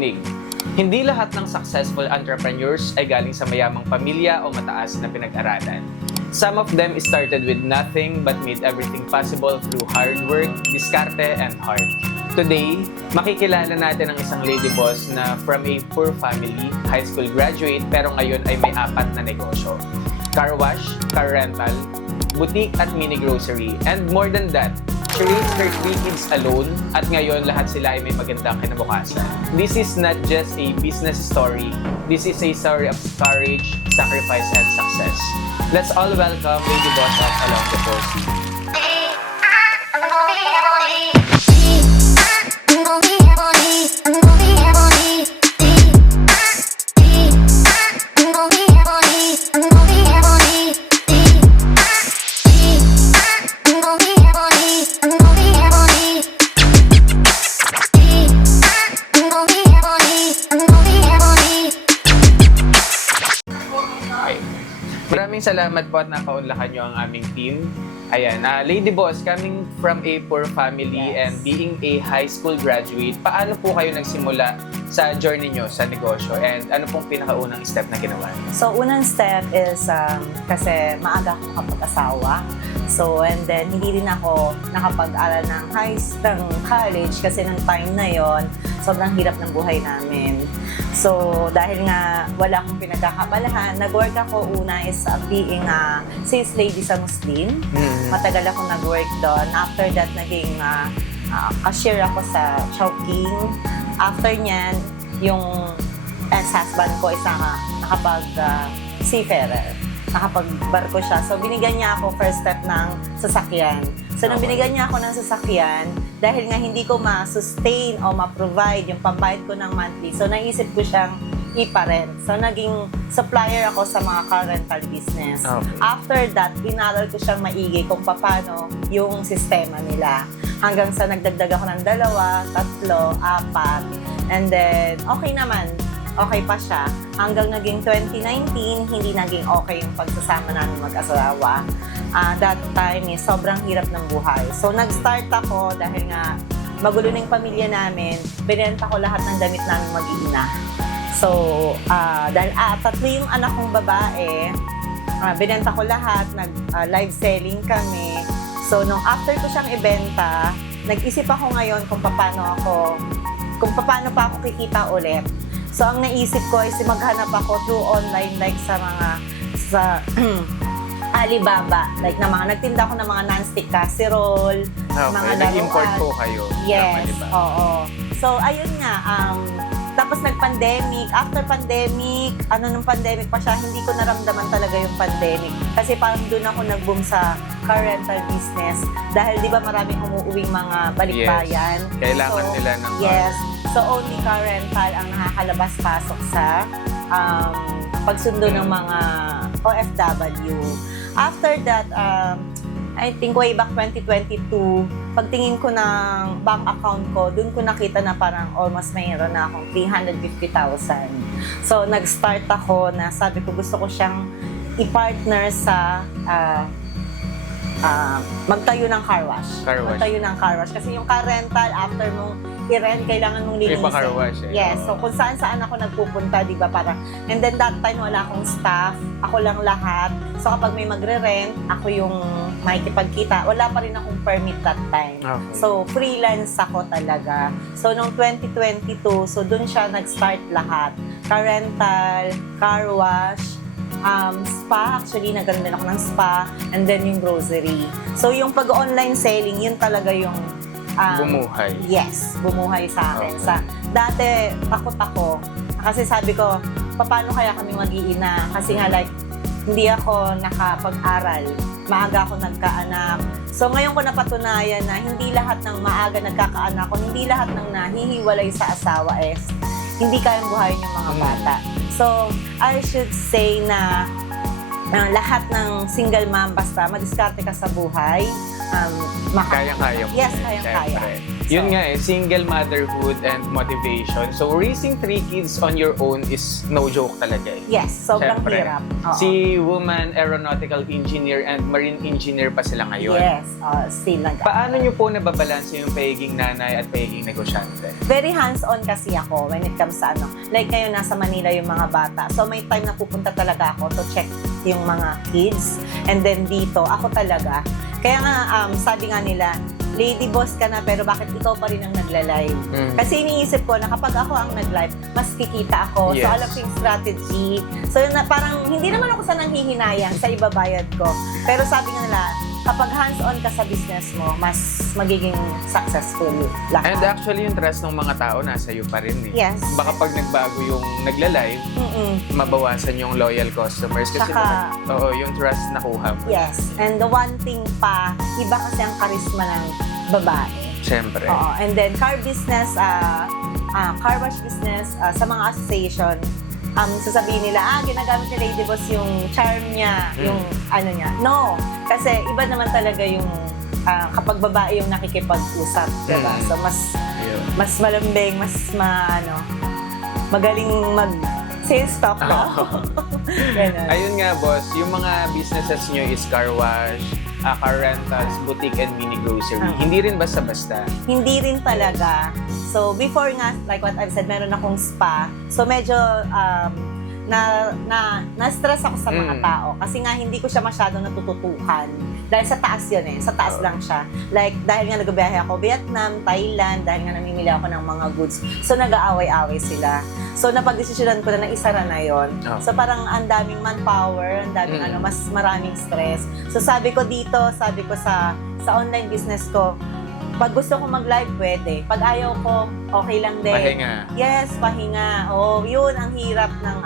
Makinig. Hindi lahat ng successful entrepreneurs ay galing sa mayamang pamilya o mataas na pinag-aralan. Some of them started with nothing but made everything possible through hard work, diskarte, and heart. Today, makikilala natin ang isang lady boss na from a poor family, high school graduate, pero ngayon ay may 4 na negosyo. Car wash, car rental, boutique at mini grocery, and more than that, she raised her 3 kids alone at ngayon lahat sila ay may magandang kinabukasan. This is not just a business story, this is a story of courage, sacrifice, and success. Let's all welcome Lady Boss of Along the Coast. Maraming salamat po at nakaunlakan nyo ang aming team. Ayan, Lady Boss, coming from a poor family and being a high school graduate, paano po kayo nagsimula sa journey nyo sa negosyo and ano pong pinakaunang step na ginawa niyo? So, unang step is kasi maaga akong kapag-asawa. So, and then hindi rin ako nakapag-aral ng college kasi nung time na yon sobrang hirap ng buhay namin. So, dahil nga wala akong pinagkakabalahan, nag-work ako una is being a sales lady sa Muslim. Matagal akong nag-work doon. After that, naging cashier ako sa Chowking. After nyan, yung ex-husband ko is seafarer. Nakapagbarko siya. So, binigyan niya ako first step ng sasakyan. So, nung binigyan niya ako ng sasakyan, dahil nga hindi ko ma-sustain o ma-provide yung pambayad ko ng monthly, so naisip ko siyang iparent. So, naging supplier ako sa mga car rental business. Okay. After that, inaral ko siyang maigi kung paano yung sistema nila. Hanggang sa nagdagdag ako ng 2, 3, 4, and then okay naman. Okay pa siya. Hanggang naging 2019, hindi naging okay yung pagsasama namin mag-asawa. That time is sobrang hirap ng buhay. So, nag-start ako dahil nga magulo na yung pamilya namin. Binenta ko lahat ng damit namin mag-iina. So, dahil 3 yung anak kong babae, binenta ko lahat, nag-live selling kami. So, nung after ko siyang ibenta, nag-isip ako ngayon kung paano pa ako kikita ulit. So, ang naisip ko is maghanap ako through online like sa Alibaba. Like nagtinda ako ng mga non-stick casserole, mga laruan. Nag-import po kayo. Yes, oo. So, ayun nga, tapos nag-pandemic. After pandemic, nung pandemic pa siya, hindi ko naramdaman talaga yung pandemic. Kasi parang doon ako nag-boom sa car rental business. Dahil di ba maraming umuuwing mga balikbayan. Yes. Kailangan nila ng car. Yes. So, only car rental ang nakakalabas-pasok sa pagsundo ng mga OFW. After that, I think way back 2022, pagtingin ko ng bank account ko, dun ko nakita na parang almost mayroon na akong 350,000. So, nag-start ako na sabi ko gusto ko siyang i-partner sa magtayo ng car wash. Magtayo ng car wash. Kasi yung car rental, after mong i-rent, kailangan mong linisin. Iba car wash eh. Yes. So, kung saan ako nagpupunta, di ba, parang, and then that time, wala akong staff. Ako lang lahat. So, kapag may magre-rent, ako yung makikipagkita. Wala pa rin akong permit that time. Okay. So, freelance ako talaga. So, noong 2022, so, dun siya nag-start lahat. Car rental, car wash, spa, actually nagkaroon din ako ng spa, and then yung grocery. So yung pag-online selling, yun talaga yung bumuhay. Yes, bumuhay sa akin. Okay. Dati, takot ako. Kasi sabi ko, paano kaya kami mag-iina? Kasi nga like, hindi ako nakapag-aral. Maaga ako nagkaanak. So ngayon ko napatunayan na hindi lahat ng maaga nagkakaanak o hindi lahat ng nahihiwalay sa asawa is hindi kayang buhayin yung mga bata. So, I should say na lahat ng single mom, basta madiskarte ka sa buhay, Kayang-kaya mo. Yes, kayang-kaya. Yun nga single motherhood and motivation. So, raising 3 kids on your own is no joke talaga eh. Yes, sobrang Siyempre. hirap. Oo. Si woman aeronautical engineer and marine engineer pa sila ngayon. Yes, still nag Paano nyo po nababalanse yung pagiging nanay at pagiging negosyante? Very hands-on kasi ako when it comes sa Like ngayon, nasa Manila yung mga bata. So may time na pupunta talaga ako to check yung mga kids. And then dito, ako talaga. Kaya nga, sabi nga nila, lady boss ka na pero bakit ikaw pa rin ang nagla-live? Kasi iniisip ko na kapag ako ang nag-live, mas kikita ako. Yes. So alam ko yung strategy. So yun na, parang hindi naman ako sa nanghihinayang sa ibabayad ko. Pero sabi nga nila, kapag hands-on ka sa business mo, mas magiging successful lahat. And actually, yung trust ng mga tao nasa iyo pa rin eh. Yes. Baka pag nagbago yung nagla-live, mabawasan yung loyal customers. Kasi Saka- yung trust nakuha mo. Yes. And the one thing pa, iba kasi ang charisma ng babae. Siyempre. Oo. And then car business, car wash business, sa mga association, sasabihin nila, ginagamit ni Lady Boss yung charm niya, yung niya. No, kasi iba naman talaga yung kapag babae yung nakikipag-usap, diba? So mas malambing, mas magaling mag-sales talk na. Ganun. Ayun nga, boss, yung mga businesses nyo is car wash, car rentals, boutique, and mini grocery. Hindi rin basta-basta. Hindi rin talaga. So, before nga, like what I've said, meron akong spa. So, medyo na-stress ako sa mga tao. Kasi nga, hindi ko siya masyadong natututukan. Dahil sa taas yun eh. Sa taas lang siya. Like, dahil nga nagbiyahe ako Vietnam, Thailand, dahil nga namimili ako ng mga goods. So, nag-aaway-away sila. So, napag-desisyonan ko na isara na yon. So, parang ang daming manpower, ang daming mas maraming stress. So, sabi ko dito, sabi ko sa online business ko, pag gusto ko mag-live, pwede. Pag ayaw ko, okay lang din. Pahinga. Yes, pahinga. Oh, yun ang hirap ng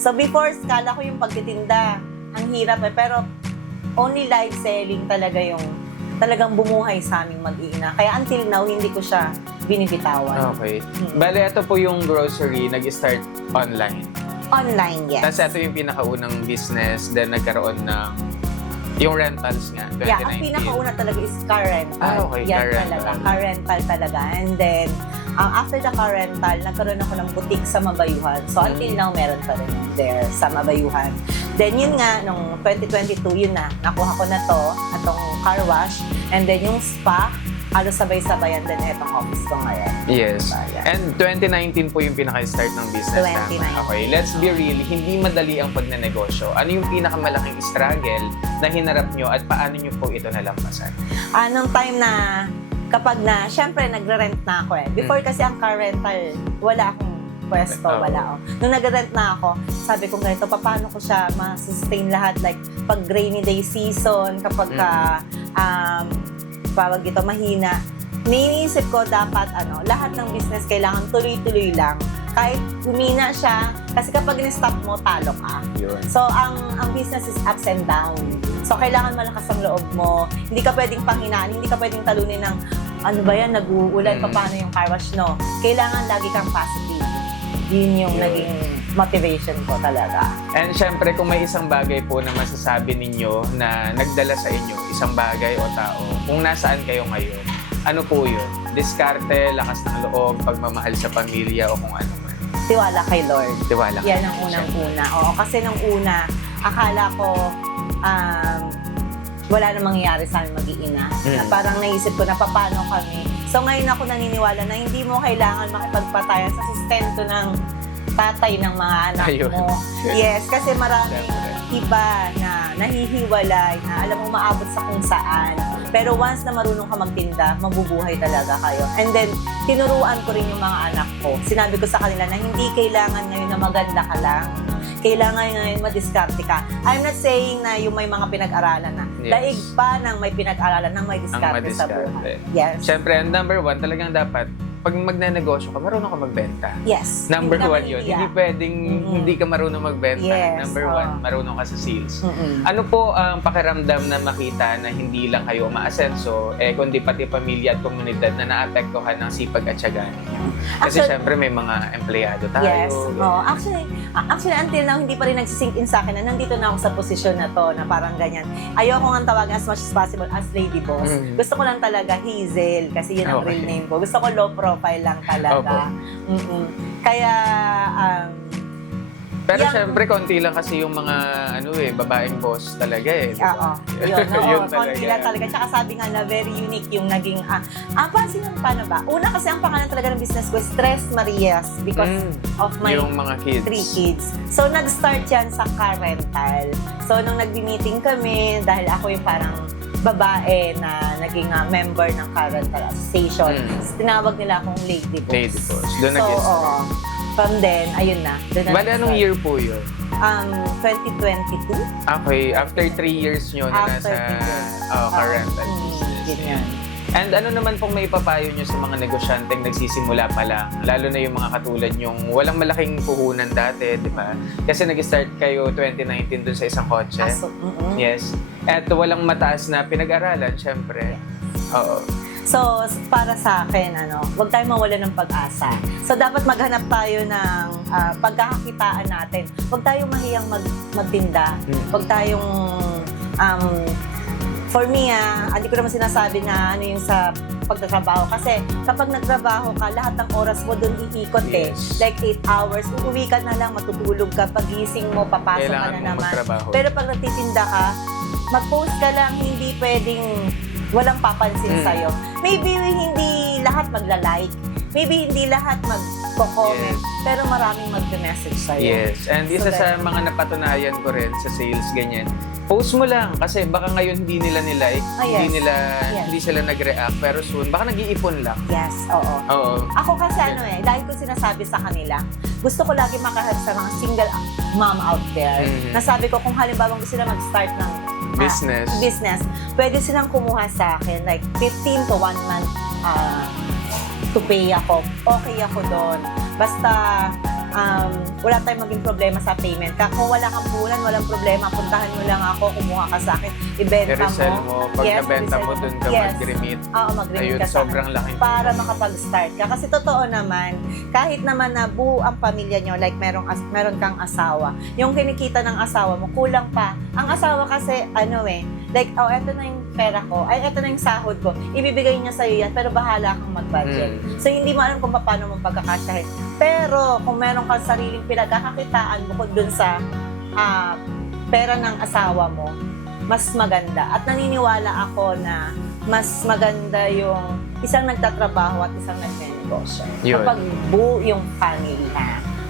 So before, kala ko yung pagtitinda, ang hirap eh. Pero only live selling talaga yung talagang bumuhay sa aming mag-iina. Kaya until now, hindi ko siya binibitawan. Okay. Bale, ito po yung grocery, nag-start online. Online, yes. Tapos ito yung pinakaunang business, then nagkaroon ng yung rentals nga, 2019. Yeah, ang pinakauna talaga is car rental. Okay, Yan car rental. talaga, car rental talaga. And then, after the car rental, nagkaroon ako ng boutique sa Mabayuhan. So, until now, meron pa rin there sa Mabayuhan. Then, yun nga, nung 2022, yun na, nakuha ko na to, atong car wash. And then, yung spa, halos sabay-sabayan din itong office ko ngayon. Yes. Ayan. And 2019 po yung pinaka-start ng business 2019. naman. Okay, let's be real, hindi madali ang pagnenegosyo. Ano yung pinakamalaking struggle na hinarap nyo at paano nyo po ito nalampasan? Nung time na, kapag syempre, nagre-rent na ako eh. Before kasi ang car rental, wala akong pwesto, wala. Nung nag-rent na ako, sabi ko ganito, paano ko siya ma-sustain lahat? Like, pag rainy day season, kapag pawag dito, mahina. Niisip ko dapat lahat ng business kailangan tuloy-tuloy lang. Kahit humina siya, kasi kapag in-stop mo, talo ka. Yun. So, ang business is ups and down. So, kailangan malakas ang loob mo. Hindi ka pwedeng panghinaan, hindi ka pwedeng talunin ng ano ba yan, nag-uulan, paano yung car wash, no? Kailangan lagi kang positive. Yun yung naging motivation ko talaga. And syempre, kung may isang bagay po na masasabi ninyo na nagdala sa inyo, isang bagay o tao, kung nasaan kayo ngayon, ano po yun? Diskarte, lakas ng loob, pagmamahal sa pamilya o kung ano man. Tiwala kay Lord. Tiwala. Yan ang unang-una. Oo, kasi nung una, akala ko wala nang mangyayari sa amin mag-iina. Na parang naisip ko na paano kami. So ngayon ako naniniwala na hindi mo kailangan makipagpatayan sa sustento ng tatay ng mga anak mo. Yes, kasi maraming iba na nahihiwalay, na alam mo maabot sa kung saan. Pero once na marunong ka magtinda, mabubuhay talaga kayo. And then, tinuruan ko rin yung mga anak ko. Sinabi ko sa kanila na hindi kailangan ngayon na maganda ka lang. Kailangan ngayon madiskarte ka. I'm not saying na yung may mga pinag-aralan na. Yes. Daig pa ng may pinag-aralan ng may diskarte sa buhay. Yes. Siyempre, ang number one, talagang dapat pag magnenegosyo ka, marunong ka magbenta. Yes. Number Hindi one naman yun. idea. Hindi pwedeng hindi ka marunong magbenta. Yes, Number one, marunong ka sa sales. Mm-mm. Ano po ang pakiramdam na makita na hindi lang kayo umaasenso, kundi pati pamilya at komunidad na naapektuhan ng sipag at tiyaga ninyo? Kasi Actually- syempre may mga empleyado tayo. Yes. ganyan. Oh, actually, until now, hindi pa rin nagsisink in sa akin na nandito na ako sa posisyon na to, na parang ganyan. Ayoko nga tawagin as much as possible as lady boss. Mm. Gusto ko lang talaga Hazel, kasi yun ang Okay. real name ko. Gusto ko low profile lang talaga. Mm-mm. Kaya, Pero Yang- syempre, konti lang kasi yung mga babaeng boss talaga di ba? oo. Yun, Yun oo, konti lang talaga. Tsaka sabi nga na very unique yung naging, paano ba? Una kasi ang pangalan talaga ng business ko is Tres Marias because of my Yung mga kids. 3 kids. So, nag-start yan sa car rental. So, nung nag-meeting kami, dahil ako yung parang babae na naging member ng car rental association, tinawag nila akong lady boss. Lady boss. Doon So, nag-start. oo. From then, ayun na. Doon na Bale, anong nag-start. year po yun? 2022. Okay, after 3 years nyo na After nasa 3 years. car rental business. Ganyan. And ano naman pong may papayo nyo sa mga negosyanteng nagsisimula pa lang? Lalo na yung mga katulad yung walang malaking puhunan dati, di ba? Kasi nag-start kayo 2019 dun sa isang kotse. Yes. At walang mataas na pinag-aralan, syempre. Oo. So, para sa akin, huwag tayong mawala ng pag-asa. So, dapat maghanap tayo ng pagkakakitaan natin. Huwag tayong mahiyang magtinda. Huwag tayong, for me, hindi ko naman sinasabi na ano yung sa pagtatrabaho. Kasi kapag nagtrabaho ka, lahat ng oras mo doon iikot Yes. Like 8 hours, uuwi ka na lang, matutulog ka, pagising mo, papasok Kailangan ka na mo naman. magtrabaho. Pero pag nagtitinda ka, mag-post ka lang, hindi pwedeng walang papansin sa'yo. Maybe hindi lahat magla-like. Maybe hindi lahat mag-comment. Yes. Pero maraming mag-message sa'yo. Yes. And isa So, sa mga napatunayan ko rin sa sales, ganyan. Post mo lang kasi baka ngayon hindi nila nilike, Yes. hindi sila nag-react, pero soon baka nag-iipon lang. Yes, oo. Oo. Ako kasi dahil ko sinasabi sa kanila, gusto ko lagi makaharap sa mga single mom out there. Nasabi ko kung halimbawa gusto nila mag-start ng business, pwede silang kumuha sa akin like 15 to 1 month to pay ako. Okay ako doon. Basta wala tayong maging problema sa payment. Kung wala kang bulan, walang problema. Puntahan mo lang ako, kumuha ka sa akin, ibenta I-resell mo. mo. Pag nabenta mo, i-resell dun ka Yes. mag-remit. Oo, mag-remit Ayun, ka sa sobrang laking para makapag-start ka. Kasi totoo naman, kahit naman na buo ang pamilya nyo, like meron kang asawa, yung kinikita ng asawa mo, kulang pa. Ang asawa kasi, like, eto na yung pera ko, eto na yung sahod ko, ibibigay niya sa'yo yan, pero bahala kang mag-budget. So, hindi mo alam kung paano mo pagkakasyahin. Pero, kung meron kang sariling pinagkakakitaan bukod dun sa pera ng asawa mo, mas maganda. At naniniwala ako na mas maganda yung isang nagtatrabaho at isang nagnenegosyo. Yun. Kapag buo yung family.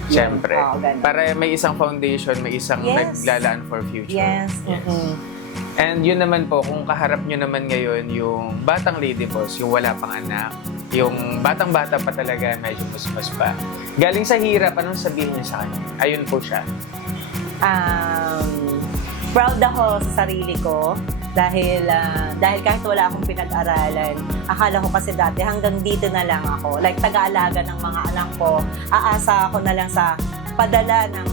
Siyempre. Ganun. Para may isang foundation, may isang Yes. naglalaan for future. Yes. And yun naman po, kung kaharap nyo naman ngayon yung batang lady boss, yung wala pang anak, yung batang-bata pa talaga, medyo musmas pa. Galing sa hirap, anong sabihin niya sa kanya? Ayun po siya. Proud ako sa sarili ko dahil kahit wala akong pinag-aralan, akala ko kasi dati hanggang dito na lang ako. Like taga-alaga ng mga anak ko, aasa ako na lang sa padala ng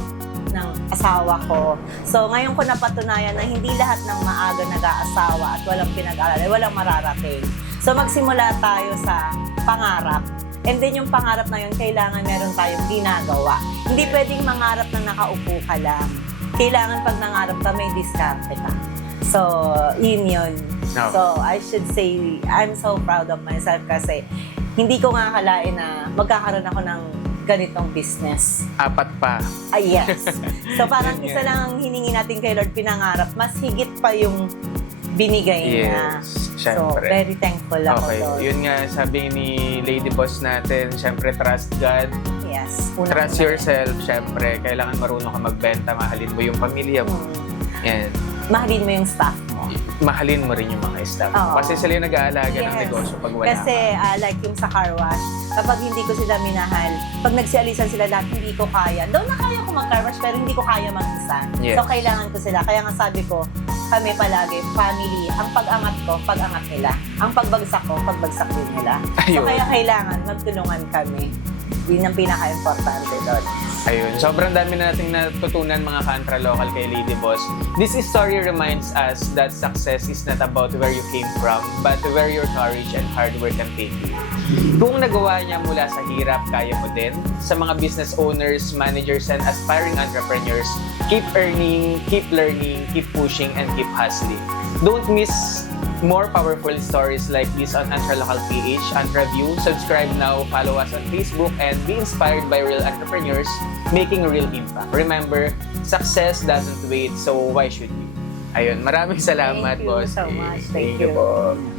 asawa ko. So ngayon ko napatunayan na hindi lahat ng maaga nag-aasawa at walang pinag-aralan, walang mararating. So magsimula tayo sa pangarap. And then yung pangarap na yun, kailangan meron tayong ginagawa. Hindi pwedeng mangarap na nakaupo ka lang. Kailangan pag nangarap ka, may diskarte ka. So, yun. No. So, I should say, I'm so proud of myself kasi hindi ko nga akalain na magkakaroon ako ng ganitong business. 4 pa. Yes. So, parang Yun isa yan. lang ang hiningi natin kay Lord, pinangarap. Mas higit pa yung binigay niya. Yes, So, syempre. very thankful ako Okay, doon. yun nga sabi ni Lady Boss natin, syempre trust God, Yes. trust yourself, syempre kailangan marunong ka magbenta, mahalin mo yung pamilya mo. Yan. Mahalin mo yung staff mo. mahalin mo rin yung mga staff. Oo. Kasi sila yung nag-aalaga ng Yes. negosyo pag wala Kasi like yung sa car wash, kapag hindi ko sila minahal, pag nagsialisan sila lahat, hindi ko kaya. Doon na kaya ko mag-car wash, pero hindi ko kaya mag-isa. Yes. So, kailangan ko sila. Kaya nga sabi ko, kami palagi, family, ang pag-angat ko, pag-angat nila. Ang pagbagsak ko, pagbagsak din nila. Ayun. So, kaya kailangan magtulungan kami. Yun ang pinaka-importante doon. Ayun, sobrang dami na nating natutunan mga Kantra Local kay Lady Boss. This story reminds us that success is not about where you came from, but where your courage and hard work can take you. Kung nagawa niya mula sa hirap, kaya mo din. Sa mga business owners, managers, and aspiring entrepreneurs, keep earning, keep learning, keep pushing, and keep hustling. Don't miss more powerful stories like this on Antra Local PH, Antra View. Subscribe now, follow us on Facebook, and be inspired by real entrepreneurs making a real impact. Remember, success doesn't wait, so why should we? Ayun, maraming salamat, Thank you boss. so much. Thank Thank you you. po.